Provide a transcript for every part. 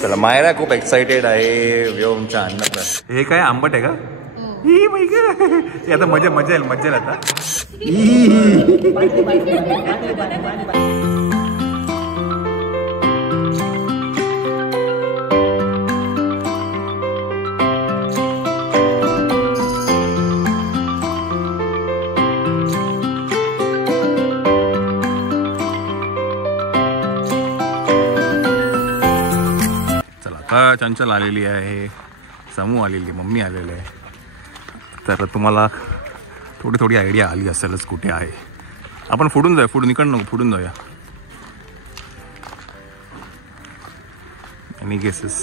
चला मायरा खूप एक्साइटेड आहे व्योमच्या अन्नप्रसाद. हे काय आंबट आहे का? ही बाई ग, आता मजा मजा येईल मजा येईल आता. चंचल आलेली आहे, समूह आलेली, मम्मी आलेले आहे. तर तुम्हाला थोडी थोडी आयडिया आली असेलच कुठे आहे. आपण फुडून जाऊया, फुडून इकडं नको, फुडून जाऊया. Any guesses?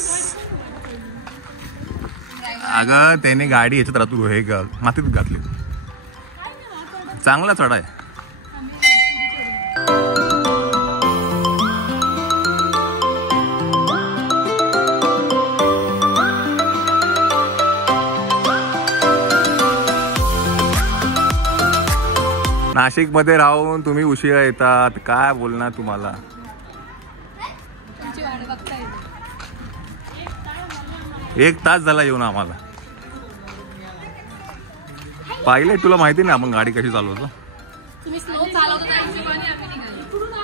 अगं त्याने गाडी याच्यात राहतो हे मातीत घातली. चांगला चढ आहे. नाशिक मध्ये राहून तुम्ही उशिरा येतात, काय बोलणार तुम्हाला. एक तास झाला येऊन आम्हाला. पाहिले तुला माहिती नाही आपण गाडी कशी चालवतो.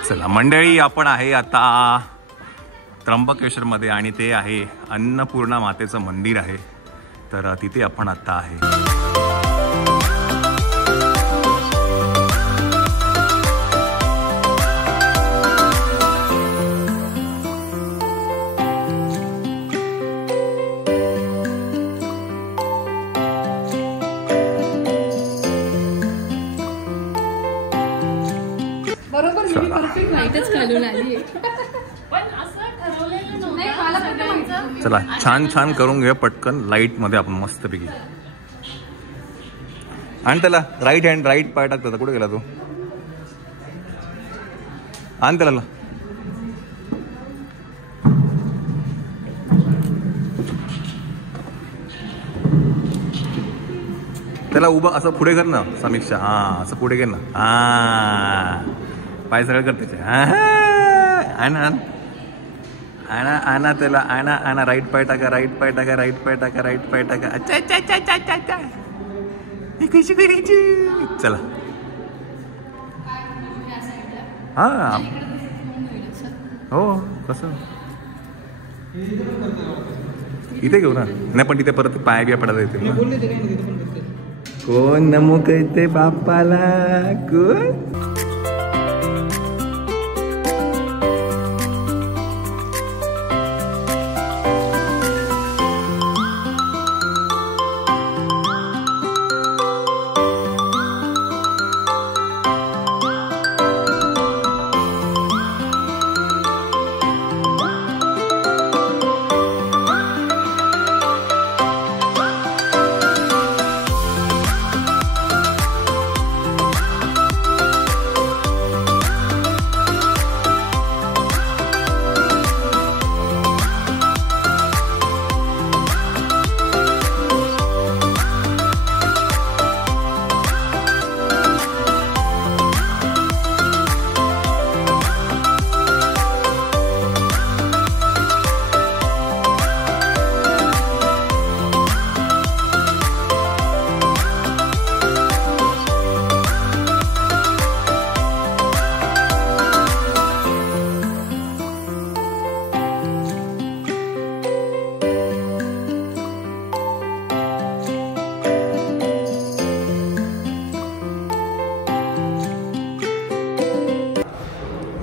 चला मंडळी, आपण आहे आता त्र्यंबकेश्वर मध्ये आणि ते आहे अन्नपूर्णा मातेचं मंदिर आहे. तर तिथे आपण आता आहे. चला छान छान करून घेऊया पटकन लाईट मध्ये आपण मस्त पैकी. आणि त्याला राईट हँड राईट पाय टाकता. कुठे गेला तो? आण त्याला. त्याला उभं असं पुढे कर ना समीक्षा. हा असं पुढे घे ना. हा पाय सगळं कर त्याचे. आणा आणा आणा त्याला. आणा आणा. राईट पाय टाका, राईट पाय टाका, राईट पाय टाका, राईट पाय टाका. अच्छा अच्छा अच्छा अच्छा अच्छा अच्छा. हे कशी करायची? चला. हा हो कसं इथे घेऊ ना. नाही पण तिथे परत पाय बिया पडायला येतील ना. कोण नमो कहते बापाला कोण?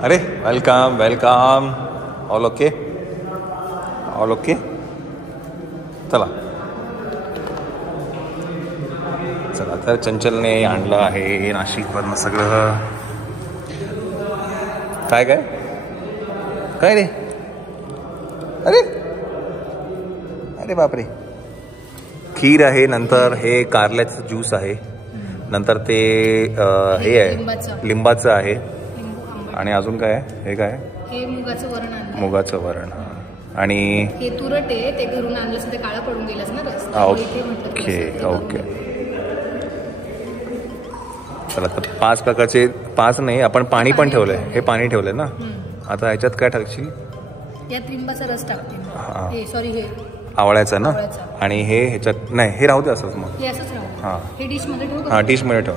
अरे welcome welcome. All okay? All okay. चला चला. तर चंचलने आणलं आहे नाशिकवरनं सगळं. काय काय काय रे? अरे अरे बापरे. खीर आहे, नंतर हे कारल्याचं ज्यूस आहे, नंतर ते हे आहे लिंबाचं आहे, आणि अजून काय आहे? हे काय? हे मुगाचं वरण आहे. मुगाचं वरण. आणि हे तुरट आहे, ते घरून आणलं ते काळं पडून गेलंस ना रस. Okay okay. चला तर 5 प्रकारचे 5 नाही आपण पाणी पण ठेवलंय. हे पाणी ठेवलंय ना. आता ह्याच्यात काय टाकशील? यात लिंबाचा रस टाकते. हां. हे सॉरी हे आवळ्याचा ना. आवळ्याचा. आणि हे ह्याच्यात नाही, हे राहू दे असंच मग. हे असंच राहू. हां हे डिश मध्ये ठेवू का? हां डिशमध्ये ठेव.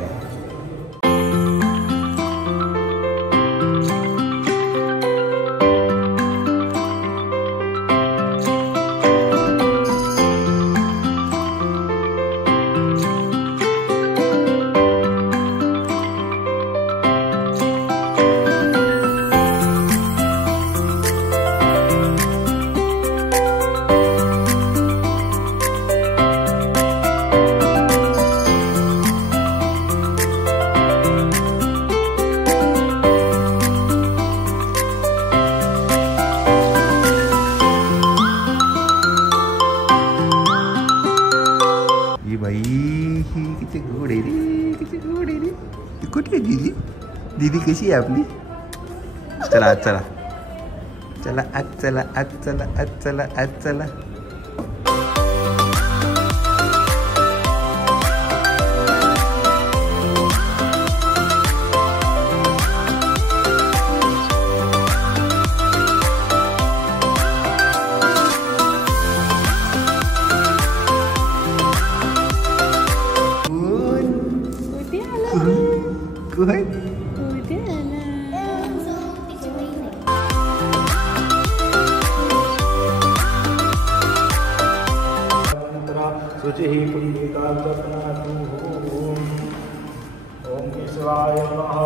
बाई ही किती गोड आहे रे, किती गोड आहे रे. कुठे आहे दीदी? दीदी कशी आहे आपली? चला आज चला चला आज चला आज चला आज चला आज चला. शुचिः पुण्डिकाजपनातु. ओम केशवाय नमः.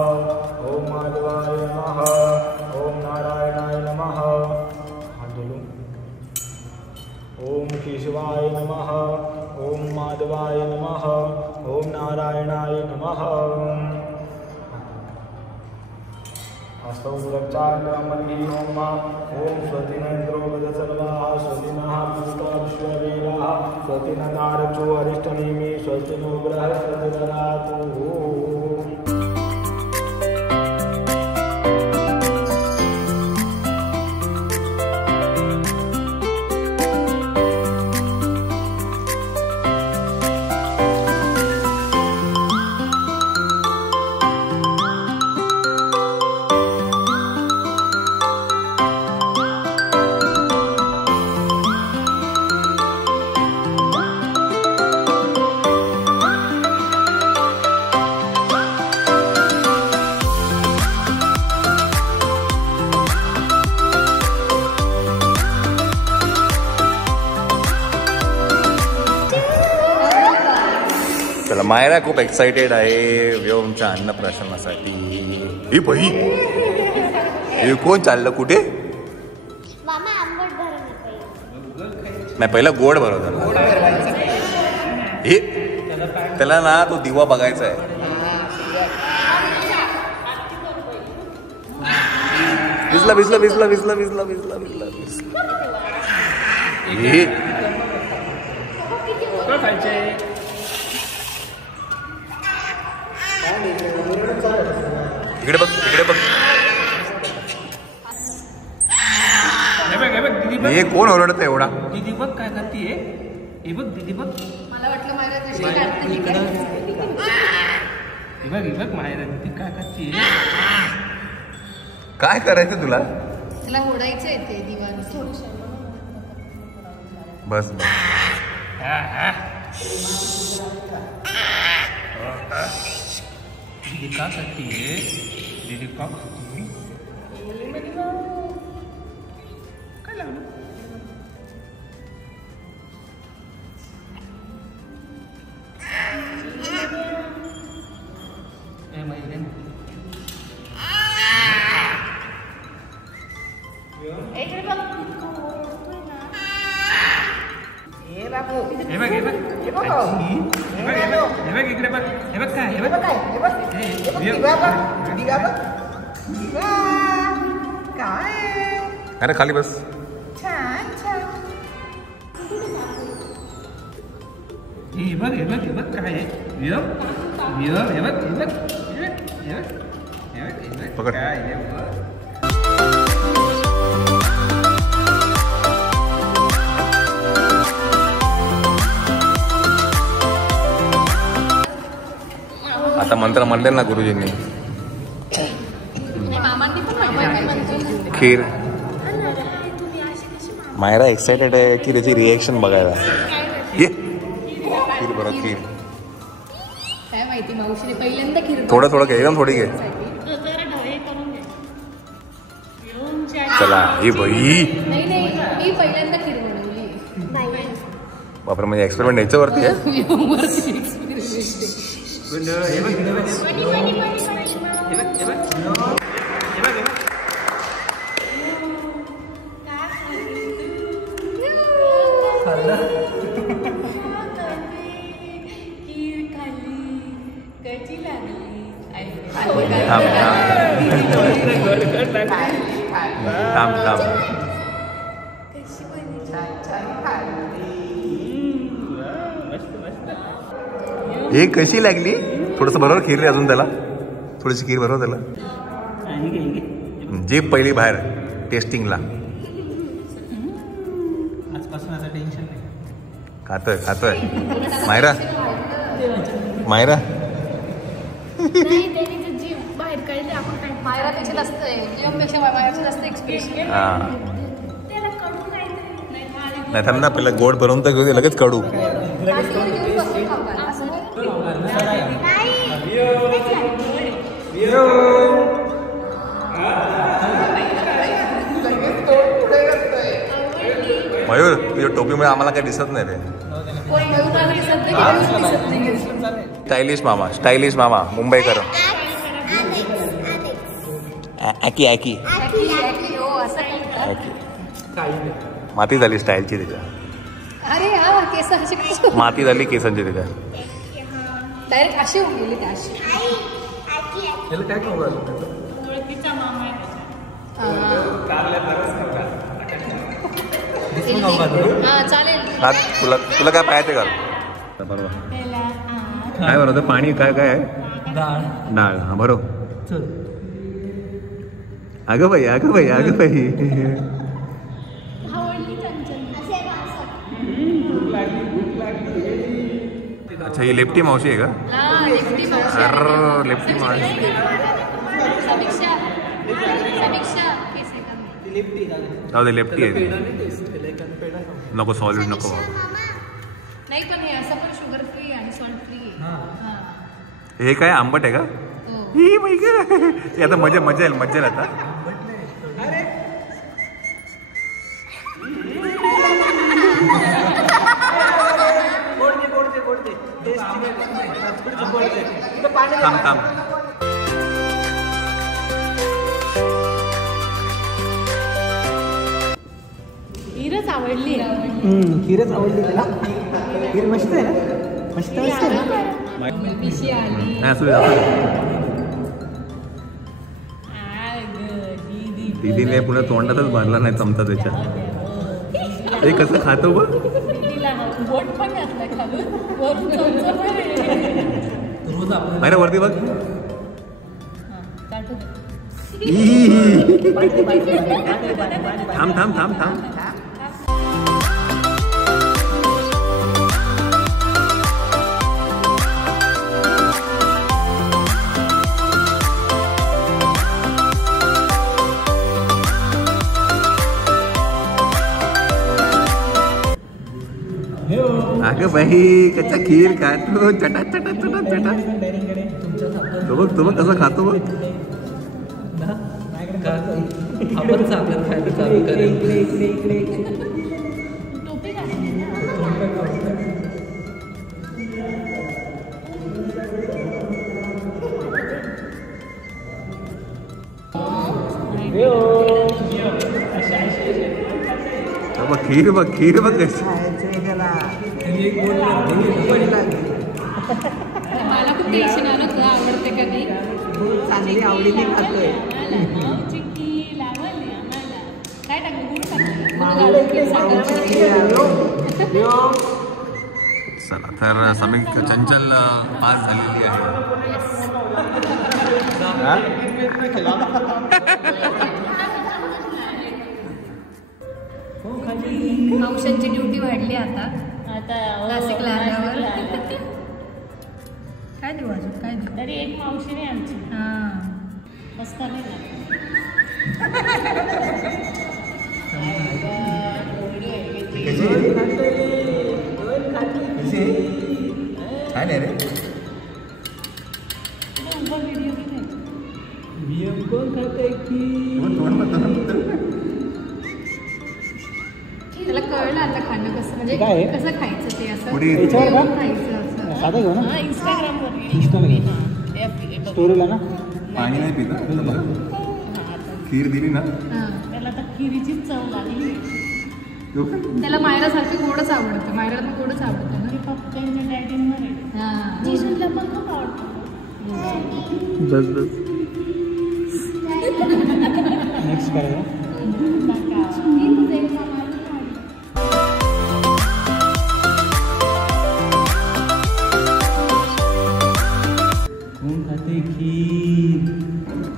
ओम माधवाय नमः. ओम नारायणाय नमः. हाथ धो. ओम केशवाय नमः. ओम माधवाय नमः. ओम नारायणाय नमः. हस्तौ रक्षाग्रमणि ओम. ओम स्वतिनेन्द्रो वदसर्वाः स्वतिनः पूता विश्ववेदाः स्वतिनः नारचो अरिष्टनेमि स्वस्तिनो बृहस्पतिर्दधातु. चला मायरा खूप एक्साइटेड आहे व्योमच्या अन्नप्राशनासाठी. ही बाई हे कोण चाललं कुठे? नाही पहिला गोड भरवता. हे त्याला ना तो दिवा बघायचा आहे. विजला विजला विजला विजला विजला विजला विजला विजला. हे इकडे बघ इकडे बघ. हे कोण ओरडतं एवढा? दीदी बघ काय करतीये. हे बघ दीदी बघ. मला वाटलं माझ्या कशी काढते. हे बघ मायरा दीदी काय करतीये. काय करायचं तुला? त्याला ओढायचं आहे ते दिवा. बस बस. दीदी का करतीये. दीदी का करतीये. काय लावलं. अरे खाली बस. हे बघ काय आहे. पकड. आता मंत्र म्हणले ना गुरुजींनी. मामांनी पण म्हणतो खीर. मायरा एक्सायटेड आहे की त्याची रिएक्शन बघायला. ये खीर बरं खीर. काय माहिती मावशीने पहिल्यांदा खीर थोडं थोडं घे एकदम थोडी घे. चला ही बाई. नाही मी पहिल्यांदा खीर बनवली. बापरे म्हणजे एक्सपेरिमेंट याच्यावरती आहे. थांब थांब. हे कशी लागली. थोडस बरोबर खीर रे अजून त्याला. थोडीशी खीर बरोबर त्याला. जीप पहिली बाहेर टेस्टिंगला. खातोय खातोय. मायरा मायरा मायरापेक्षा जास्त आहे. जीवनपेक्षा मायराचं जास्त एक्सप्रेशन. हा नाही थांब ना पहिला गोड भरून तर घेऊ लगेच कडू. मयूर तुझ्या टोपीमुळे आम्हाला काही दिसत नाही रे. स्टायलिश मामा मुंबईकर. ॲकी ॲकी माती झाली स्टाईलची तिच्या. अरे हा केस असे कसे माती झाली केसांची तिच्या. डायरेक्ट अशी होऊन गेली त्या अशी. हा चालेल. हा तुला काय पाहायचं घाल. बरोबर काय बरोबर पाणी काय काय आहे. डाळ हा बरोबर. अगं बाई अगं बाई अगं बाई. अच्छा ही लेफ्टी मावशी आहे का. लेफ्टी मावशी. जाऊ दे लेफ्टी आहे. नको सॉलिड नको. नाही पण हे असं पण शुगर फ्री आणि सॉल्ट फ्री आहे. हे काय आंबट आहे का. ही बाई ग. हे आता मजा मजा येईल मजा येईल आता. थांब थांब. खीरच आवडली. खीरच आवडली त्याला. खीर मस्त आहे ना. मस्त असते ना. दीदीने पुन्हा तोंडातच भरला नाही चमचा त्याच्या. हे कसं खातो बघ. अरे वरती बघ. थांब थांब थांब थांब. अगं बाई कच्चा खीर खातो चटा चटा चटा चटा. तो बघ कसं खातो बघ. आपण चालत खायला चालू करेल. खीर बघ कशी. मला खूप टेन्शन आलं तुला आवडते का नाही. चांगली आवडीने खातोय. काय टाकलं चला तर समीक्षा चंचल पास झालेली आहे. औषधची ड्युटी वाढली आता नाशिकला आल्यावर. काय देऊ अजून काय देऊ तरी एक मावशी नाही आमची हां मस्त नाही छान आहे रे. व्हिडिओ बी नाही त्याला कळलं आता खाणं कसं म्हणजे काय आहे? कसं खायचं ते असं पुढे याच्यावर का? खायचं असं साधं घेऊ ना हा इंस्टाग्रामवर Instagram. स्टोरीला ना पाणी नाही पित ना बघ. खीर दिली ना हां त्याला तर खिरीचीच चव लागली त्याला मायरासारखं गोडच आवडतं मायराला पण गोडच आवडतं ना ते पप्पांच्या डॅडींवर आहे हां जिजूला पण खूप आवडतं बस बस नेक्स्ट करायचं कोण खाते खीर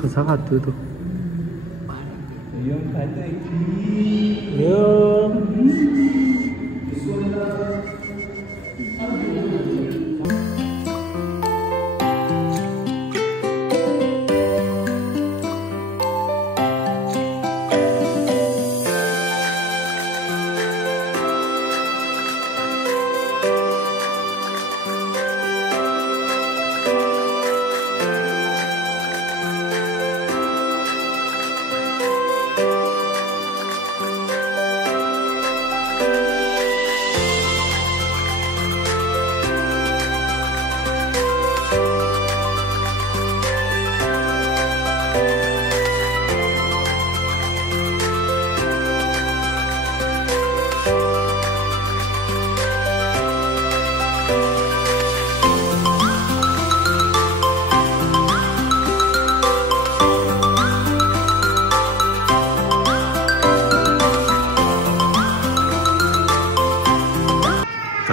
कसा खातोय तो खाते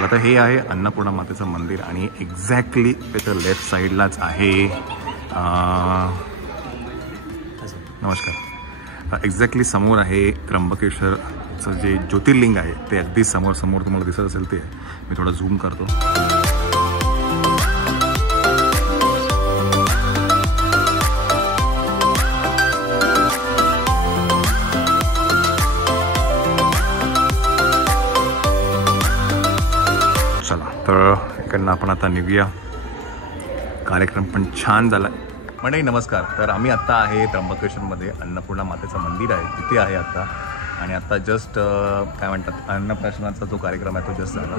तर हे आहे अन्नपूर्णा मातेचं मंदिर आणि एक्झॅक्टली त्याच्या लेफ्ट साईडलाच आहे नमस्कार एक्झॅक्टली समोर आहे त्र्यंबकेश्वरचं जे ज्योतिर्लिंग आहे ते अगदी समोर तुम्हाला दिसत असेल ते मी थोडं झूम करतो. तर इकडनं आपण आता निघूया. कार्यक्रम पण छान झाला. मंडळी नमस्कार. तर आम्ही आत्ता आहे त्र्यंबकेश्वरमध्ये अन्नपूर्णा मातेचं मंदिर आहे तिथे आहे आत्ता आणि आता जस्ट काय म्हणतात अन्नप्राशनाचा जो कार्यक्रम आहे तो जस्ट झाला.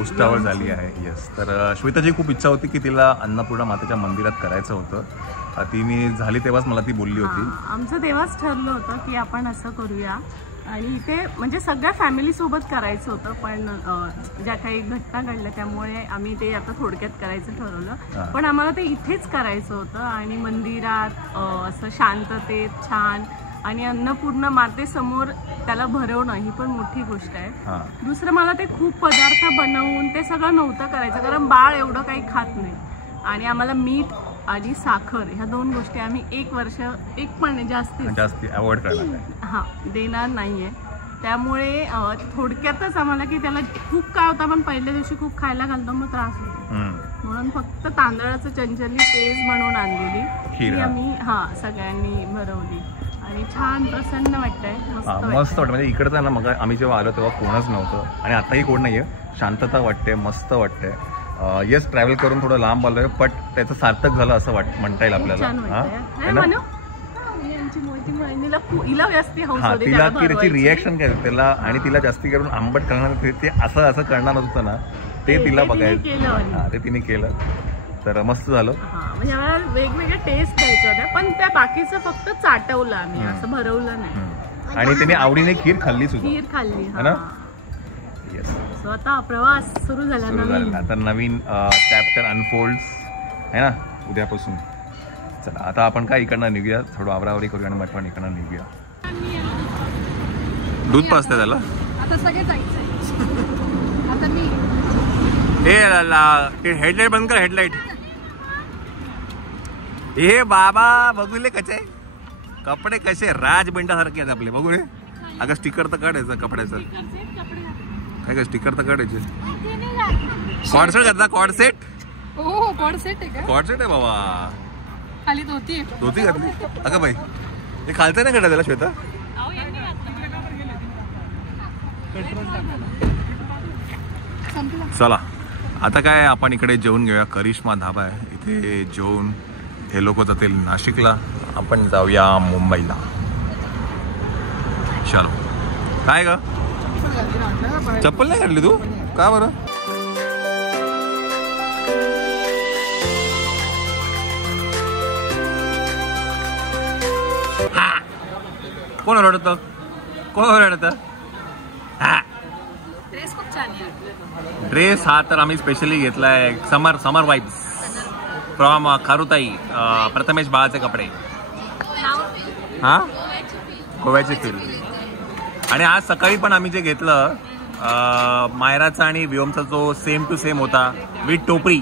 उष्टावळ झाली आहे. येस. तर श्वेताची खूप इच्छा होती की तिला अन्नपूर्णा मातेच्या मंदिरात करायचं होतं. तिने झाली तेव्हाच मला ती बोलली होती. आमचं तेव्हाच ठरलं होतं की आपण असं करूया आणि इथे म्हणजे सगळ्या फॅमिलीसोबत करायचं होतं पण ज्या काही घटना घडल्या त्यामुळे आम्ही ते आता थोडक्यात करायचं ठरवलं. पण आम्हाला ते इथेच करायचं होतं आणि मंदिरात असं शांततेत छान आणि अन्नपूर्णा मातेसमोर त्याला भरवणं ही पण मोठी गोष्ट आहे. दुसरं मला ते खूप पदार्थ बनवून ते सगळं नव्हतं करायचं कारण बाळ एवढं काही खात नाही आणि आम्हाला मीठ आणि साखर ह्या दोन गोष्टी आम्ही एक पण जास्ती अवॉइड करणार हां देणार नाहीये. त्यामुळे थोडक्यातच आम्हाला की त्याला खूप काय होता पण पहिल्या दिवशी खूप खायला घालतो मग त्रास होतो म्हणून फक्त तांदळाचं चंचली पेज म्हणून आणलेली ती आम्ही सगळ्यांनी भरवली आणि छान प्रसन्न वाटतंय. मस्त वाटतं. म्हणजे इकडचं ना मग आम्ही जेव्हा आलो तेव्हा कोणच नव्हतं आणि आताही कोण नाहीये. शांतता वाटते. मस्त वाटते. येस ट्रॅव्हल करून थोडं लांब आलोय बट त्याचं सार्थक झालं असं म्हणता येईल आपल्याला. तिला त्याची रिॲक्शन काय त्याला आणि तिला जास्ती करून आंबट करणार ते असं करणार होतं ना ते तिला बघायचं ते तिने केलं तर मस्त झालं. म्हणजे आम्हाला वेगवेगळ्या टेस्ट द्यायच्या होत्या पण त्या बाकीचं फक्त चाटवलं आम्ही असं भरवलं नाही आणि तिने आवडीने खीर खाल्ली खीर खाल्ली है ना. येस. सो आता प्रवास सुरू झाला. आता नवीन चॅप्टर अनफोल्ड्स आहे ना उद्यापासून. चला आता आपण काय इकडनं निघूया थोडं आवरावरी करूया आणि मटण इकडनं निघूया. दूध पाजते त्याला आता सगळे जायचंय. आता मी हेडलाईट बंद कर. हेडलाईट हे बाबा बघूले कसे कपडे कसे राजबंडासारखे आहेत आपले बघू रे. अगं स्टिकर तर काढायचं कपड्याचं काय का स्टिकर तर काढायचे. कॉर्डसेट घातला कॉर्डसेट हो कॉर्ड सेट आहे का? कॉर्ड सेट आहे बाबा. खाली धोती आहे. धोती घातली अगं बाई. हे खालचं नाही काढा त्याला श्वेता. चला आता काय आपण इकडे जेवून घेऊया. करिश्मा धाबा आहे इथे. जेवून हे लोक जातील नाशिकला, आपण जाऊया मुंबईला. चलो. काय ग चप्पल नाही काढली तू का बरं? कोण ओरडतं? कोण ओरडतं? ड्रेस खूप छान आहे. ड्रेस हा तर आम्ही स्पेशली घेतलाय समर वाईब्स फ्रॉम खारुताई. प्रथमेश बाळाचे कपडे. हा गोव्याची फील. आणि आज सकाळी पण आम्ही जे घेतलं मायराचा आणि व्योमचा जो सेम टू सेम होता विथ टोपरी,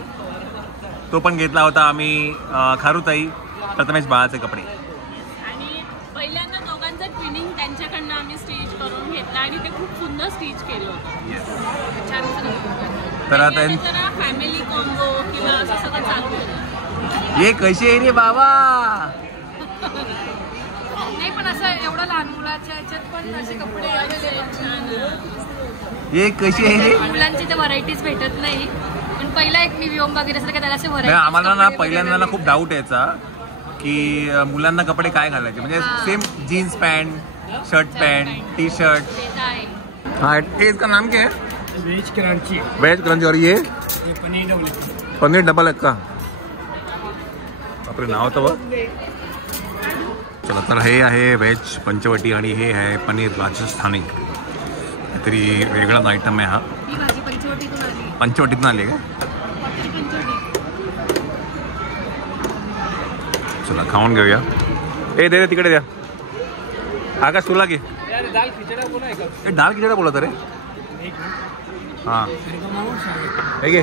तो पण घेतला होता आम्ही खारुताई प्रथमेश बाळाचे कपडे. आणि पहिल्यांदा दोघांचं ट्विनिंग त्यांच्याकडनं आम्ही स्टिच करून घेतला आणि ते खूप सुंदर स्टिच केलं होतं. छान. तर आता जरा फॅमिली कॉम्बो किंवा असं सगळं चालू होतं. ये कशी आहे रे बाबा? नाही पण असं एवढं लहान मुलाच्या ह्याच्यात पण असे कपडे ये कशी आहे रे? मुलांची तर व्हरायटीज भेटत नाही. पण पहिला एक मी व्योम वगैरे असं त्याला असे नाही, व्हरायटी. आम्हाला ना पहिल्यांदा ना खूप डाऊट यायचा की मुलांना कपडे काय घालायचे, म्हणजे same jeans pant, shirt pant, T shirt. हाँ इसका नाम क्या है? Veg crunchy. Veg crunchy. और ये पनीर डबल एग का आपलं नाव तर बघ. चला तर हे आहे व्हेज पंचवटी आणि हे आहे पनीर राजस्थानी. काहीतरी वेगळाच आयटम आहे हा. ही भाजी पंचवटीतून आली. पंचवटीतून आली का? चला खाऊन घेऊया. ए दे तिकडे द्या. आकाश तुला की दाल खिचडा बोला का? दाल खिचडा बोलत रे. हां हे घे.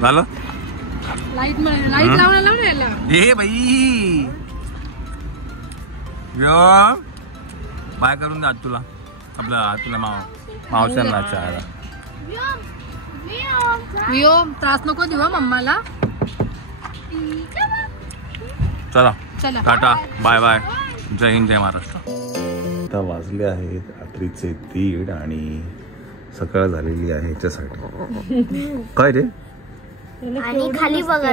झालं. लाईट लावून याला. ए बाई बाय करून द्या तुला आपला तुला मावशांना चहाला. व्योम त्रास नको देऊ मम्माला. चला चला टाटा बाय बाय. जय हिंद जय महाराष्ट्र. आता वाजले आहेत रात्रीचे 3 आणि सकाळ झालेली आहे याच्यासाठी. काय रे आणि खाली बघा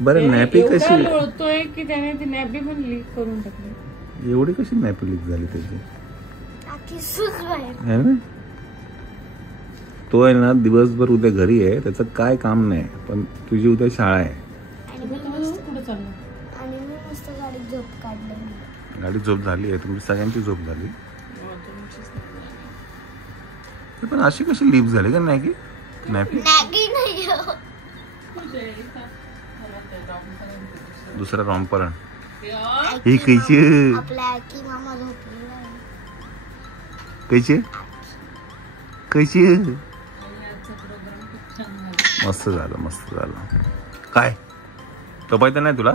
बरं नॅपी कशी बोलतोय की त्याने ती नॅपी पण लीक करून टाकली. एवढी कशी नॅपी लीक झाली त्याची? है ना? तो आहे ना दिवसभर उद्या घरी आहे, त्याचं काय काम नाही, पण तुझी उद्या शाळा आहे. आणि मी मस्त गाडीत झोप काढली. गाडीत झोप झाली आहे तुमची सगळ्यांची झोप झाली. पण अशी कशी लीक झाली का नाही की नॅपी? दुसरा रॉम्परण ही कैची कैची कैची. मस्त झालं मस्त झालं. काय तो पाहिजे नाही तुला?